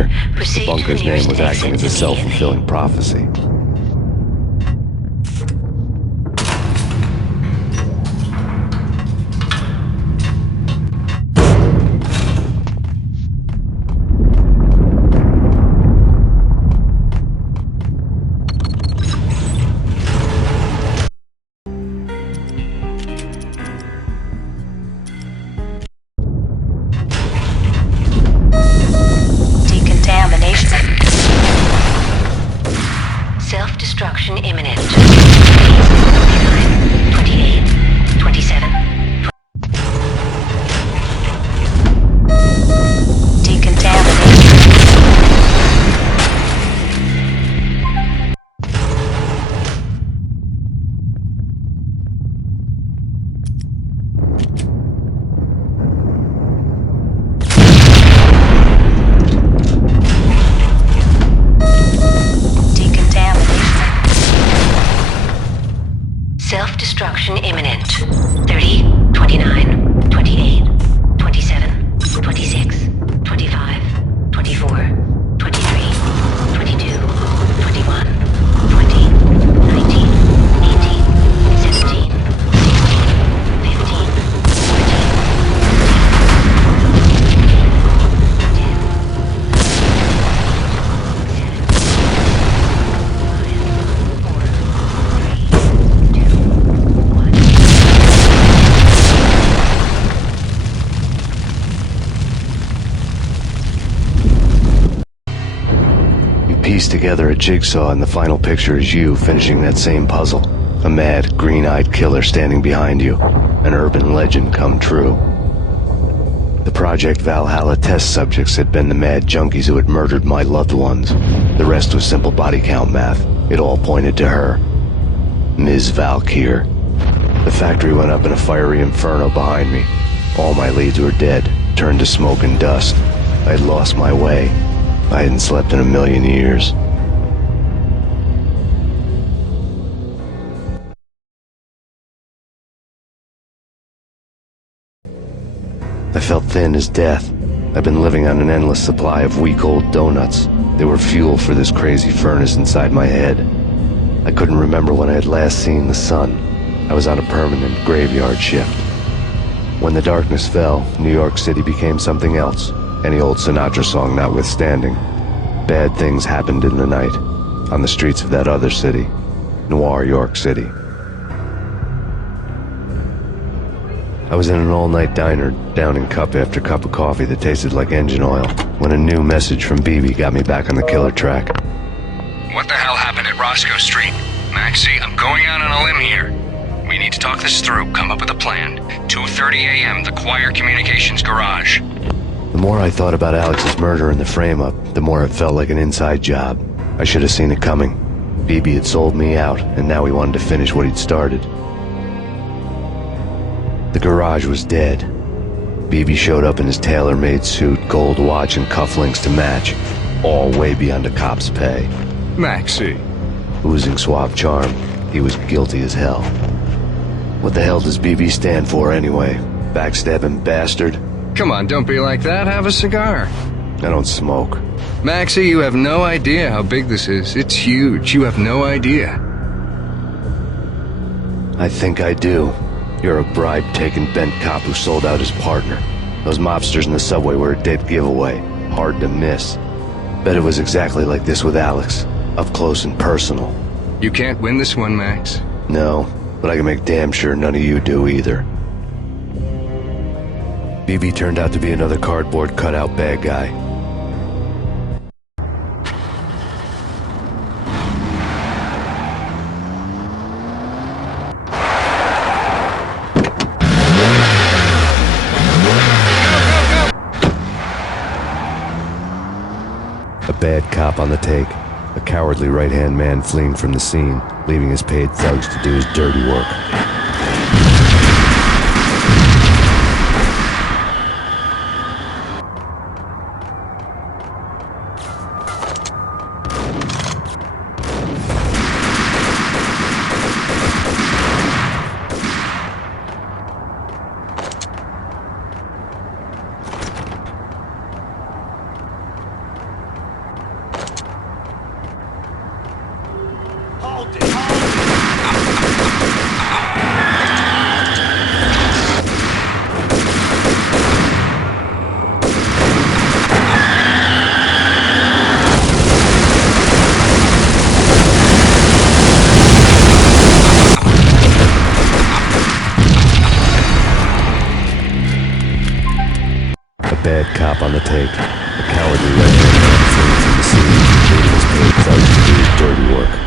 later, the bunker's name was acting as a self-fulfilling prophecy. Self-destruction imminent. 28, 27. Decontamination. Self-destruction imminent. 30, 29, 28, 27, 26, 25, 24, 23, 22, 21, 20, 19, 18, 17, 16, 15, 14, Piece together a jigsaw, and the final picture is you finishing that same puzzle. A mad, green-eyed killer standing behind you. An urban legend come true. The Project Valhalla test subjects had been the mad junkies who had murdered my loved ones. The rest was simple body count math. It all pointed to her. Ms. Valkyr. The factory went up in a fiery inferno behind me. All my leads were dead, turned to smoke and dust. I had lost my way. I hadn't slept in a million years. I felt thin as death. I'd been living on an endless supply of week-old donuts. They were fuel for this crazy furnace inside my head. I couldn't remember when I had last seen the sun. I was on a permanent graveyard shift. When the darkness fell, New York City became something else. Any old Sinatra song notwithstanding. Bad things happened in the night, on the streets of that other city, Noir York City. I was in an all-night diner, downing cup after cup of coffee that tasted like engine oil, when a new message from BB got me back on the killer track. What the hell happened at Roscoe Street? Maxie, I'm going out on a limb here. We need to talk this through, come up with a plan. 2:30 a.m., the Choir Communications Garage. The more I thought about Alex's murder and the frame-up, the more it felt like an inside job. I should have seen it coming. BB had sold me out, and now he wanted to finish what he'd started. The garage was dead. BB showed up in his tailor-made suit, gold watch, and cufflinks to match, all way beyond a cop's pay. Maxie. Oozing suave charm, he was guilty as hell. What the hell does BB stand for anyway? Backstabbing bastard? Come on, don't be like that. Have a cigar. I don't smoke. Maxie, you have no idea how big this is. It's huge. You have no idea. I think I do. You're a bribe-taking bent cop who sold out his partner. Those mobsters in the subway were a dead giveaway. Hard to miss. Bet it was exactly like this with Alex. Up close and personal. You can't win this one, Max. No, but I can make damn sure none of you do either. BB turned out to be another cardboard cutout bad guy. A bad cop on the take. A cowardly right-hand man fleeing from the scene, leaving his paid thugs to do his dirty work. cop on the take. A cowardly red-handed fleeing from the scene, leaving his paid thugs to do his dirty work.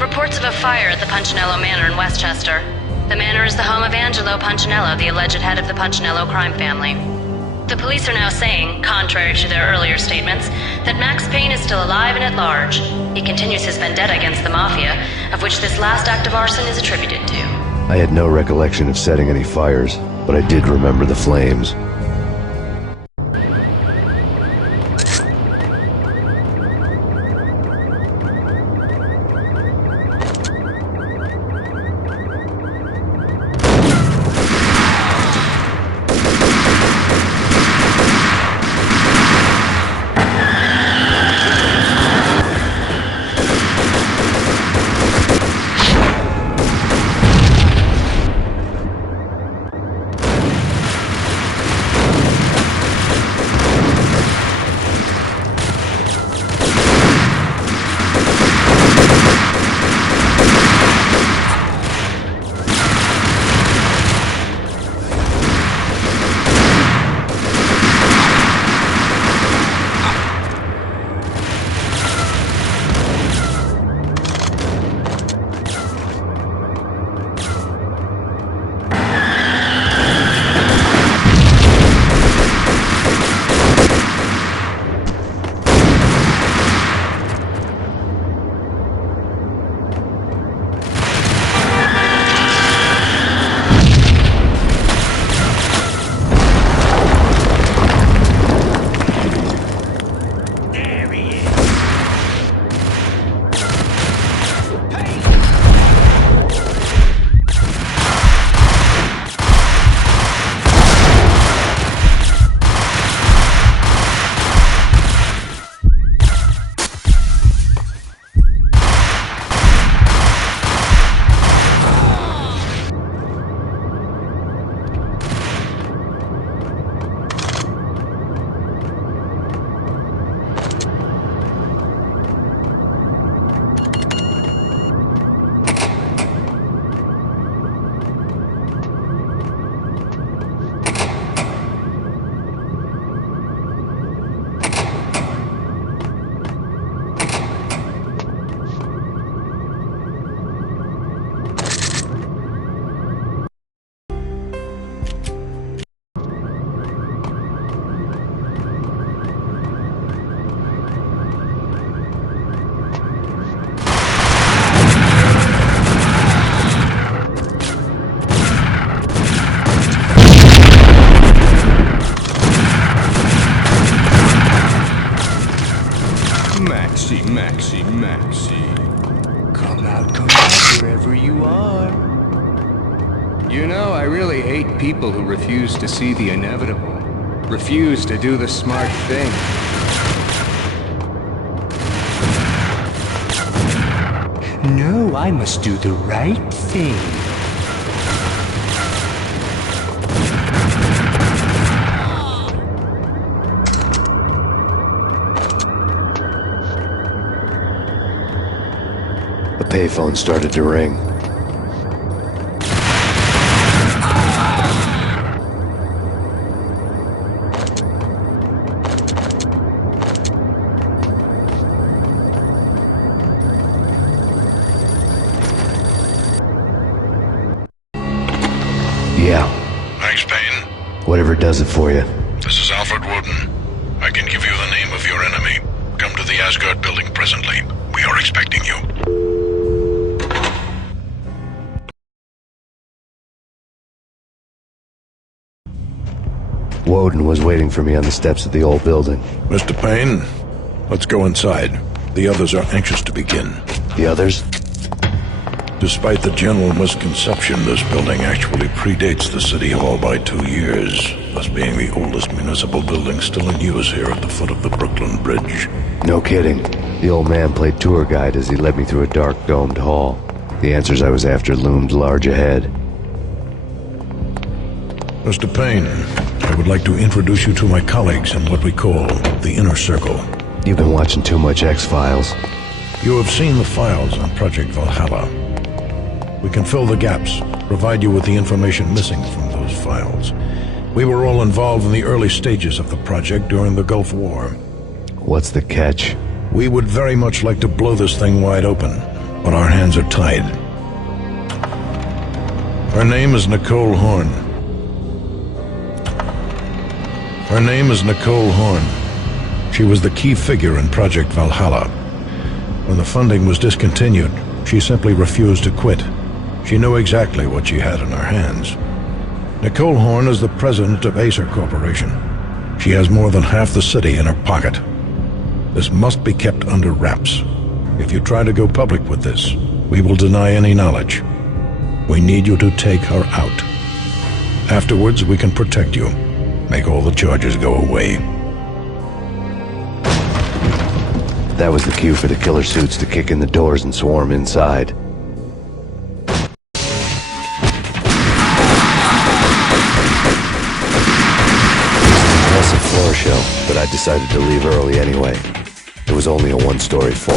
Reports of a fire at the Punchinello Manor in Westchester. The manor is the home of Angelo Punchinello, the alleged head of the Punchinello crime family. The police are now saying, contrary to their earlier statements, that Max Payne is still alive and at large. He continues his vendetta against the Mafia, of which this last act of arson is attributed to. I had no recollection of setting any fires, but I did remember the flames. Maxie, come out wherever you are. You know, I really hate people who refuse to see the inevitable, refuse to do the smart thing. No, I must do the right thing. The payphone started to ring. Yeah. Thanks, Payne. Whatever does it for you. This is Alfred Woden. I can give you the name of your enemy. Come to the Asgard building presently. We are expecting you. Woden was waiting for me on the steps of the old building. Mr. Payne, let's go inside. The others are anxious to begin. The others? Despite the general misconception, this building actually predates the City Hall by 2 years, thus being the oldest municipal building still in use here at the foot of the Brooklyn Bridge. No kidding. The old man played tour guide as he led me through a dark domed hall. The answers I was after loomed large ahead. Mr. Payne, I would like to introduce you to my colleagues in what we call the Inner Circle. You've been watching too much X-Files. You have seen the files on Project Valhalla. We can fill the gaps, provide you with the information missing from those files. We were all involved in the early stages of the project during the Gulf War. What's the catch? We would very much like to blow this thing wide open, but our hands are tied. Her name is Nicole Horn. Her name is Nicole Horn. She was the key figure in Project Valhalla. When the funding was discontinued, she simply refused to quit. She knew exactly what she had in her hands. Nicole Horn is the president of Acer Corporation. She has more than half the city in her pocket. This must be kept under wraps. If you try to go public with this, we will deny any knowledge. We need you to take her out. Afterwards, we can protect you. Make all the charges go away. That was the cue for the killer suits to kick in the doors and swarm inside. Impressive floor show, but I decided to leave early anyway. It was only a one-story fall.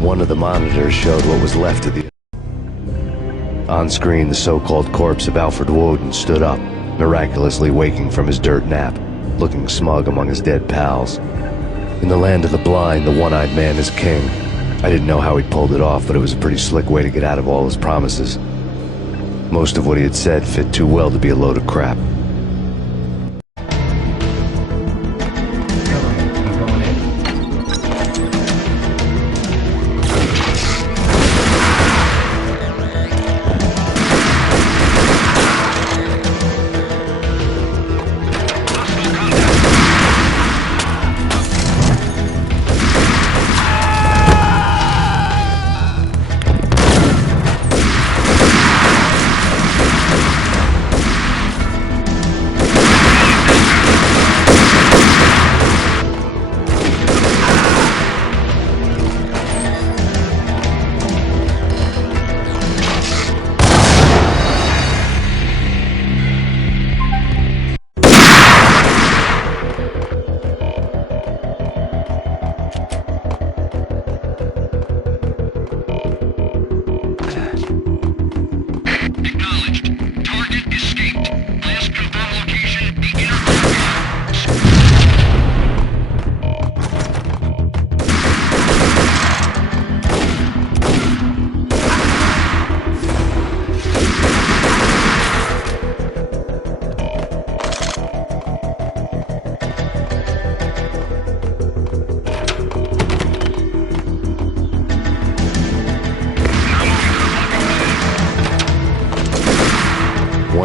One of the monitors showed what was left of the... On screen, the so-called corpse of Alfred Woden stood up, miraculously waking from his dirt nap, looking smug among his dead pals. In the land of the blind, the one-eyed man is king. I didn't know how he pulled it off, but it was a pretty slick way to get out of all his promises. Most of what he had said fit too well to be a load of crap.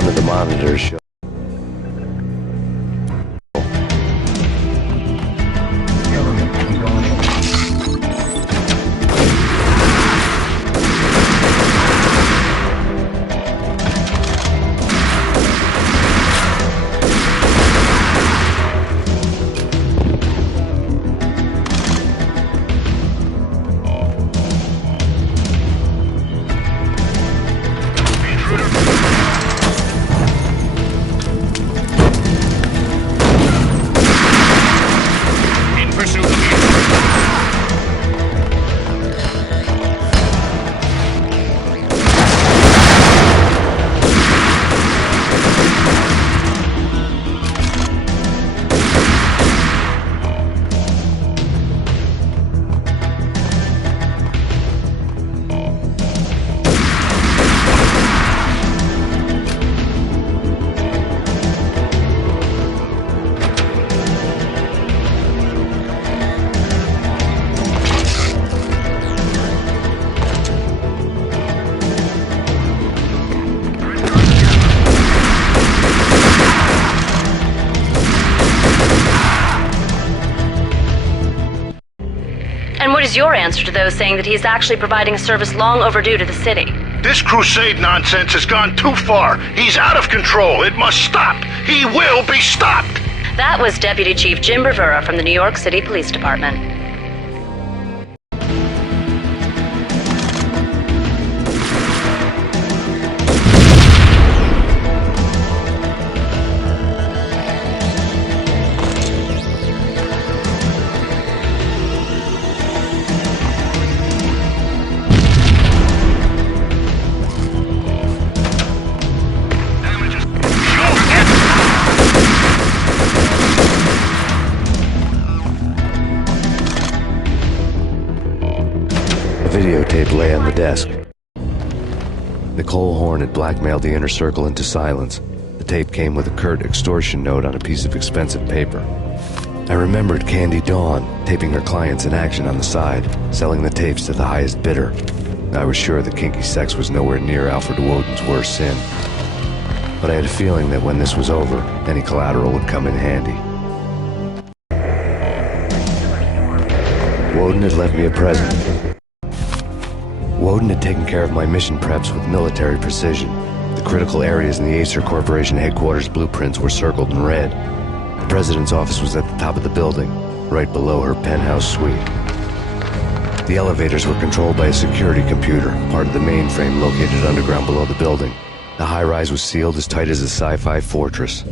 of the monitors showed In pursuit of you. And what is your answer to those saying that he is actually providing a service long overdue to the city? This crusade nonsense has gone too far. He's out of control. It must stop. He will be stopped. That was Deputy Chief Jim Bravura from the New York City Police Department. a videotape lay on the desk. Nicole Horn had blackmailed the inner circle into silence. The tape came with a curt extortion note on a piece of expensive paper. I remembered Candy Dawn taping her clients in action on the side, selling the tapes to the highest bidder. I was sure that kinky sex was nowhere near Alfred Woden's worst sin. But I had a feeling that when this was over, any collateral would come in handy. Woden had left me a present. Woden had taken care of my mission preps with military precision. The critical areas in the Acer Corporation headquarters blueprints were circled in red. The president's office was at the top of the building, right below her penthouse suite. The elevators were controlled by a security computer, part of the mainframe located underground below the building. The high-rise was sealed as tight as a sci-fi fortress.